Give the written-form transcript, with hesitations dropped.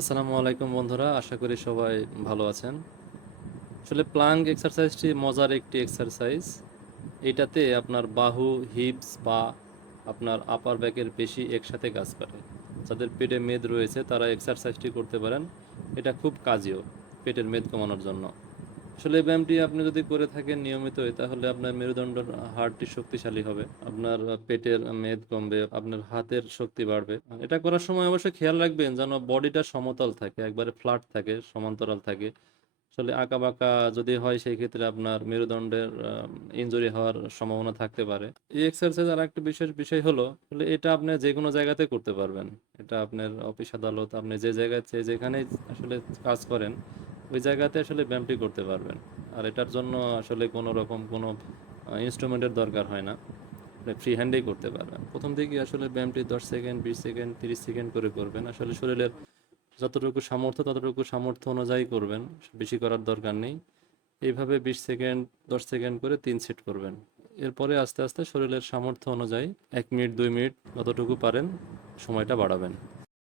আসসালামু আলাইকুম বন্ধুরা, আশা করি সবাই ভালো আছেন। আসলে প্লাঙ্ক এক্সারসাইজটি মজার একটি এক্সারসাইজ। এটাতে আপনার বাহু, হিপস বা আপনার আপার ব্যাকের পেশি একসাথে কাজ করে। যাদের পেটে মেদ রয়েছে তারা এক্সারসাইজটি করতে পারেন। এটা খুব কাজেও পেটের মেদ কমানোর জন্য। আসলে এই ব্যায়ামটি আপনি যদি করে থাকেন নিয়মিতই, তাহলে আপনার মেরুদণ্ড হাড়টি শক্তিশালী হবে, আপনার পেটের মেদ কমবে, আপনার হাতের শক্তি বাড়বে। এটা করার সময় অবশ্যই খেয়াল রাখবেন যেন বডিটা সমতল থাকে, একবারে ফ্ল্যাট থাকে, সমান্তরাল থাকে। আসলে আঁকা বাঁকা যদি হয় সেই ক্ষেত্রে আপনার মেরুদণ্ডের ইনজুরি হওয়ার সম্ভাবনা থাকতে পারে। এই এক্সারসাইজ আর একটা বিশেষ বিষয় হলো, আসলে এটা আপনি যে কোনো জায়গাতে করতে পারবেন। এটা আপনার অফিস আদালত, আপনি যে জায়গায় যেখানেই আসলে কাজ করেন ওই জায়গাতে আসলে ব্যায়ামটি করতে পারবেন। আর এটার জন্য আসলে কোনো রকম কোনো ইনস্ট্রুমেন্টের দরকার হয় না, আপনি ফ্রি হ্যান্ডেই করতে পারবেন। প্রথম দিকে আসলে ব্যায়ামটি 10 সেকেন্ড, 20 সেকেন্ড, 30 সেকেন্ড করে করবেন। আসলে শরীরের যতটুকু সামর্থ্য ততটুকু সামর্থ্য অনুযায়ী করবেন, বেশি করার দরকার নেই। এইভাবে 20 সেকেন্ড, 10 সেকেন্ড করে 3 সেট করবেন। এরপরে আস্তে আস্তে শরীরের সামর্থ্য অনুযায়ী 1 মিনিট, 2 মিনিট যতটুকু পারেন সময়টা বাড়াবেন।